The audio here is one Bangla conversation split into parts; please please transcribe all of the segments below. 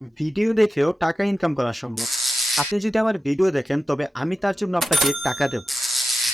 ভিডিও দেখেও টাকা ইনকাম করা সম্ভব। আপনি যদি আমার ভিডিও দেখেন, তবে আমি তার জন্য আপনাকে টাকা দেব।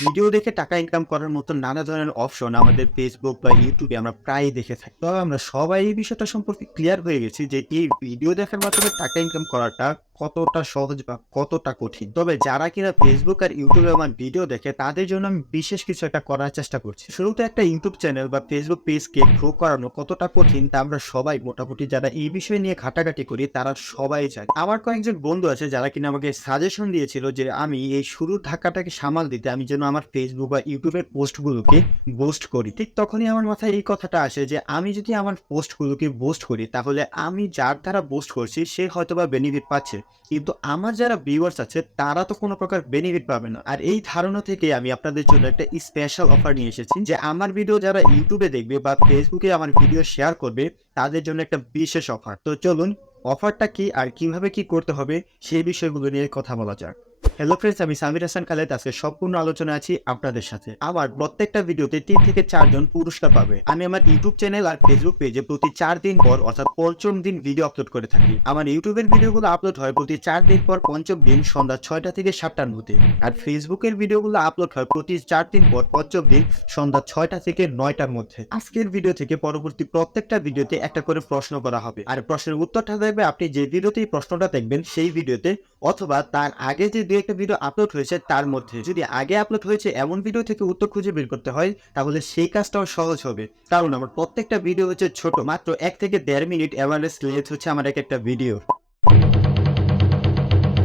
ভিডিও দেখে টাকা ইনকাম করার মতো নানা ধরনের অপশন আমাদের ফেসবুক বা ইউটিউবে আমরা প্রায়ই দেখে থাকি। তবে আমরা সবাই এই বিষয়টা সম্পর্কে ক্লিয়ার হয়ে গেছি যে এই ভিডিও দেখার মাধ্যমে টাকা ইনকাম করাটা কতটা সহজ বা কতটা কঠিন। তবে যারা কিনা ফেসবুক আর ইউটিউবে আমার ভিডিও দেখে, তাদের জন্য আমি বিশেষ কিছু একটা করার চেষ্টা করছি। শুরুতে একটা ইউটিউব চ্যানেল বা ফেসবুক পেজকে গ্রো করানো কতটা কঠিন, তা আমরা সবাই মোটামুটি যারা এই বিষয় নিয়ে ঘাটাঘাটি করি, তারা সবাই জানে। আমার কয়েকজন বন্ধু আছে যারা কিনা আমাকে সাজেশন দিয়েছিল যে আমি এই শুরুর ধাক্কাটাকে সামাল দিতে, আমি যেন আমার ফেসবুক বা ইউটিউবের পোস্টগুলোকে বোস্ট করি। ঠিক তখনই আমার মাথায় এই কথাটা আসে যে, আমি যদি আমার পোস্টগুলোকে বোস্ট করি, তাহলে আমি যার দ্বারা বোস্ট করছি, সে হয়তো বা বেনিফিট পাচ্ছে। কিন্তু আমার যারা ভিউয়ার্স আছে, তারা তো কোনো প্রকার বেনিফিট পাবে না। আর এই ধারণা থেকে আমি আপনাদের জন্য একটা স্পেশাল অফার নিয়ে এসেছি যে আমার ভিডিও যারা ইউটিউবে দেখবে বা ফেসবুকে আমার ভিডিও শেয়ার করবে, তাদের জন্য একটা বিশেষ অফার তো চলুন অফারটা কি আর কীভাবে কি করতে হবে, সেই বিষয়গুলো নিয়ে কথা বলা যাক। হ্যালো ফ্রেন্ডস আমি সামির হাসান খালেদ। আজকে সম্পূর্ণ আলোচনা আছি আপনাদের সাথে। আমার প্রত্যেকটা ভিডিওতে তিন থেকে চারজন পুরস্কার পাবে। আমি আমার ইউটিউব চ্যানেল আর ফেসবুক পেজে প্রতি চার দিন পর, অর্থাৎ পঞ্চম দিন ভিডিও আপলোড করে থাকি। আমার ইউটিউবের ভিডিওগুলো আপলোড হয় প্রতি চার দিন পর পঞ্চম দিন সন্ধ্যা ছয়টা থেকে সাতটার মধ্যে। আর ফেসবুকের ভিডিওগুলো আপলোড হয় প্রতি চার দিন পর পঞ্চম দিন সন্ধ্যা ছয়টা থেকে নয়টার মধ্যে। আজকের ভিডিও থেকে পরবর্তী প্রত্যেকটা ভিডিওতে একটা করে প্রশ্ন করা হবে। আর প্রশ্নের উত্তরটা দেখবে আপনি যে ভিডিওতে প্রশ্নটা দেখবেন সেই ভিডিওতে অথবা তার আগে যে দু একটা ভিডিও আপলোড হয়েছে তার মধ্যে। যদি আগে আপলোড হয়েছে এমন ভিডিও থেকে উত্তর খুঁজে বের করতে হয়, তাহলে সেই কাজটাও সহজ হবে। কারণ আমার প্রত্যেকটা ভিডিও হচ্ছে ছোট, মাত্র এক থেকে দেড় মিনিট অ্যাভারেজ লেন্থ হচ্ছে আমার এক একটা ভিডিও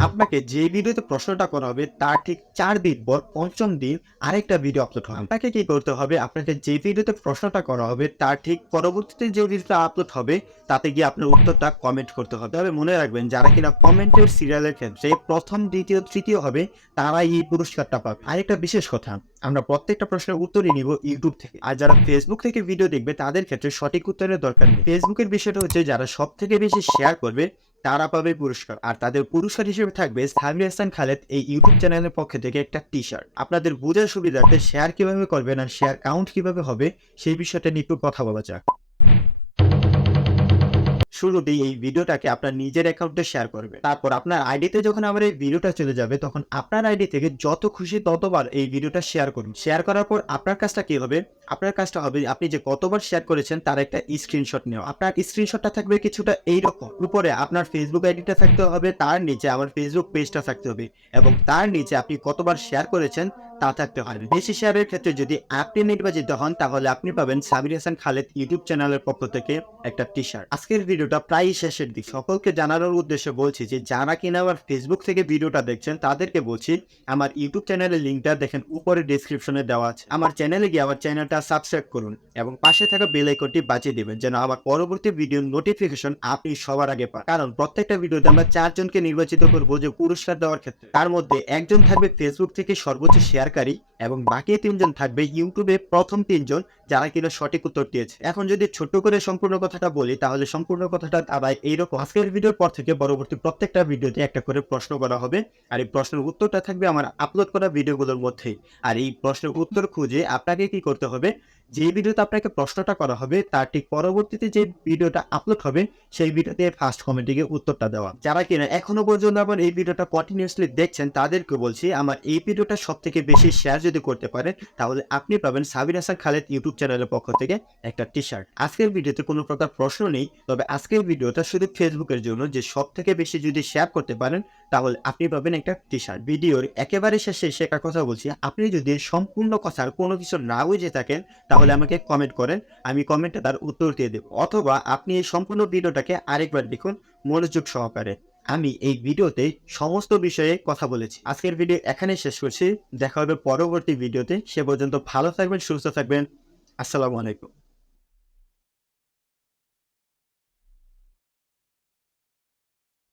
আপনাকে যে ভিডিওতে প্রশ্নটা করা হবে তার ঠিক চার দিন পর পঞ্চম দিন আরেকটা ভিডিও আপলোড হবে। আপনাকে কি করতে হবে, আপনাকে যে ভিডিওতে প্রশ্নটা করা হবে তার ঠিক পরবর্তীতে যে ভিডিওটা আপলোড হবে, তাতে গিয়ে আপনার উত্তরটা কমেন্ট করতে হবে। তবে মনে রাখবেন, যারা কিনা কমেন্টের সিরিয়ালের ক্ষেত্রে প্রথম, দ্বিতীয়, তৃতীয় হবে, তারাই এই পুরস্কারটা পাবে। আরেকটা বিশেষ কথা, আমরা প্রত্যেকটা প্রশ্নের উত্তরই নিব ইউটিউব থেকে। আর যারা ফেসবুক থেকে ভিডিও দেখবে, তাদের ক্ষেত্রে সঠিক উত্তরের দরকার নেই। ফেসবুকের বিষয়টা হচ্ছে, যারা সব থেকে বেশি শেয়ার করবে তারা পাবে পুরস্কার। আর তাদের পুরস্কার হিসেবে থাকবে সামির হাসান খালেদ এই ইউটিউব চ্যানেলের পক্ষ থেকে একটা টি শার্ট আপনাদের বোঝার সুবিধার্থে শেয়ার কীভাবে করবেন আর শেয়ার কাউন্ট কীভাবে হবে, সেই বিষয়টা নিয়ে একটু কথা বলা যাক। শুরুতেই এই ভিডিওটাকে আপনার নিজের অ্যাকাউন্টে শেয়ার করবে তারপর আপনার আইডিতে যখন আমার এই ভিডিওটা চলে যাবে, তখন আপনার আইডি থেকে যত খুশি ততবার এই ভিডিওটা শেয়ার করুন। শেয়ার করার পর আপনার কাজটা কি হবে? আপনার কাজটা হবে আপনি যে কতবার শেয়ার করেছেন তার একটা স্ক্রিনশট নেওয়া। আপনার স্ক্রিনশটটা থাকবে কিছুটা এইরকম। উপরে আপনার ফেসবুক আইডিটা থাকতে হবে, তার নিচে আমার ফেসবুক পেজটা থাকতে হবে এবং তার নিচে আপনি কতবার শেয়ার করেছেন তা থাকতে হবে বেশি শেয়ারের ক্ষেত্রে যদি আপনি নির্বাচিত হন, তাহলে আপনি পাবেন সাবির হাসান খালেদ ইউটিউব চ্যানেলের পক্ষ থেকে একটা টি শার্ট আজকের ভিডিওটা প্রায় শেষের দিক। সকলকে জানানোর উদ্দেশ্যে বলছি যে, যারা কিনা আমার ফেসবুক থেকে ভিডিওটা দেখছেন, তাদেরকে বলছি, আমার ইউটিউব চ্যানেলের লিঙ্কটা দেখেন উপরে ডিসক্রিপশনে দেওয়া আছে। আমার চ্যানেলে গিয়ে আমার চ্যানেলটা সাবস্ক্রাইব করুন এবং পাশে থাকা বেল আইকনটি বাজিয়ে দিবেন, যেন আমার পরবর্তী ভিডিওর নোটিফিকেশন আপনি সবার আগে পান। কারণ প্রত্যেকটা ভিডিওতে আমরা চারজনকে নির্বাচিত করব যে পুরস্কার দেওয়ার ক্ষেত্রে। তার মধ্যে একজন থাকবে ফেসবুক থেকে সর্বোচ্চ শেয়ারকারী এবং বাকি তিনজন থাকবে ইউটিউবে প্রথম তিনজন যারা কিনা সঠিক উত্তর দিয়েছে। এখন যদি ছোট করে সম্পূর্ণ কথাটা বলি, তাহলে সম্পূর্ণ কথাটা আবার এইরকম। আজকের ভিডিওর পর থেকে পরবর্তী প্রত্যেকটা ভিডিওতে একটা করে প্রশ্ন করা হবে। আর এই প্রশ্নের উত্তরটা থাকবে আমার আপলোড করা ভিডিওগুলোর মধ্যে আর এই প্রশ্নের উত্তর খুঁজে আপনাকে কি করতে হবে? যে ভিডিওতে আপনাকে প্রশ্নটা করা হবে, তার ঠিক পরবর্তীতে যে ভিডিওটা আপলোড হবে, সেই ভিডিওতে ফার্স্ট কমেন্টে উত্তরটা দেওয়া। যারা কিনা এখনও পর্যন্ত আমার এই ভিডিওটা কন্টিনিউসলি দেখছেন, তাদেরকে বলছি, আমার এই ভিডিওটা সব থেকে বেশি শেয়ার যদি করতে পারেন, তাহলে আপনি পাবেন সাবির হাসান খালেদ ইউটিউব চ্যানেলের পক্ষ থেকে একটা টি শার্ট আজকের ভিডিওতে কোনো প্রকার প্রশ্ন নেই, তবে আজকের ভিডিওটা শুধু ফেসবুকের জন্য, যে সব থেকে বেশি যদি শেয়ার করতে পারেন তাহলে আপনি পাবেন একটা টি শার্ট ভিডিওর একেবারে শেষে একটা কথা বলছি, আপনি যদি সম্পূর্ণ কথার কোনো কিছু না বুঝে থাকেন, তাহলে আমাকে কমেন্ট করেন, আমি কমেন্টে তার উত্তর দিয়ে দেব। অথবা আপনি এই সম্পূর্ণ ভিডিওটাকে আরেকবার দেখুন মনোযোগ সহকারে। আমি এই ভিডিওতে সমস্ত বিষয়ে কথা বলেছি। আজকের ভিডিও এখানে শেষ করছি। দেখা হবে পরবর্তী ভিডিওতে। সে পর্যন্ত ভালো থাকবেন, সুস্থ থাকবেন। আসসালামু আলাইকুম।